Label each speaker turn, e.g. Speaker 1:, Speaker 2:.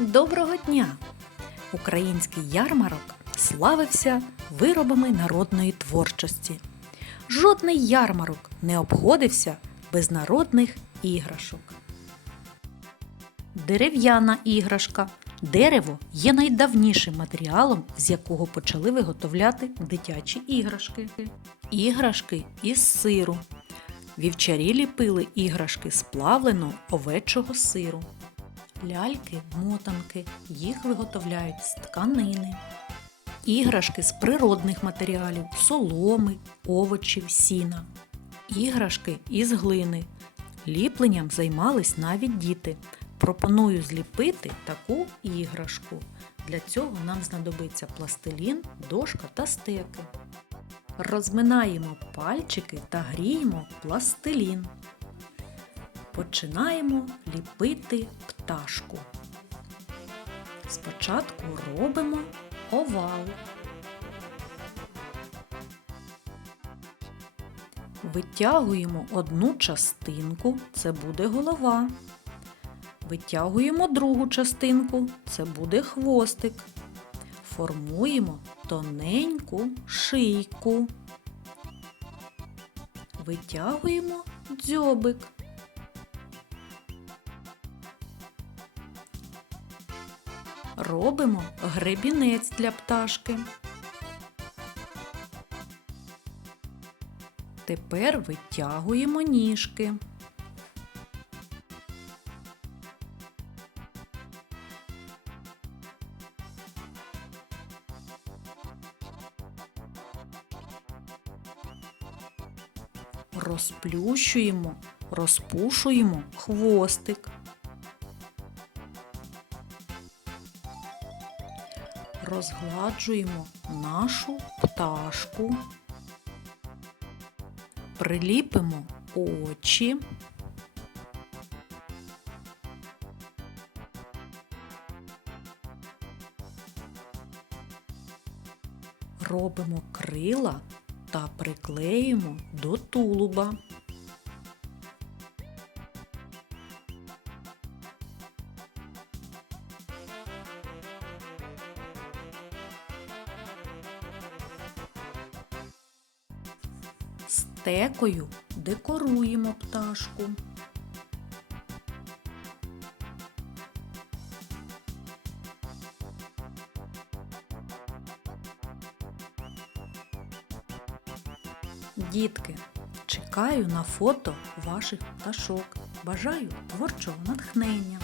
Speaker 1: Доброго дня! Український ярмарок славився виробами народної творчості. Жодний ярмарок не обходився без народних іграшок. Дерев'яна іграшка. Дерево є найдавнішим матеріалом, з якого почали виготовляти дитячі іграшки. Іграшки із сиру. Вівчарі ліпили іграшки з плавленого овечого сиру. Ляльки, мотанки, їх виготовляють з тканини. Іграшки з природних матеріалів, соломи, овочів, сіна. Іграшки із глини. Ліпленням займались навіть діти. Пропоную зліпити таку іграшку. Для цього нам знадобиться пластилін, дошка та стеки. Розминаємо пальчики та гріємо пластилін. Починаємо ліпити пташку. Спочатку робимо овал. Витягуємо одну частинку, це буде голова. Витягуємо другу частинку, це буде хвостик. Формуємо тоненьку шийку. Витягуємо дзьобик. Робимо гребінець для пташки. Тепер витягуємо ніжки. Розплющуємо, розпушуємо хвостик. Розгладжуємо нашу пташку. Приліпимо очі. Робимо крила та приклеїмо до тулуба. Стекою декоруємо пташку. Дітки, чекаю на фото ваших пташок. Бажаю творчого натхнення.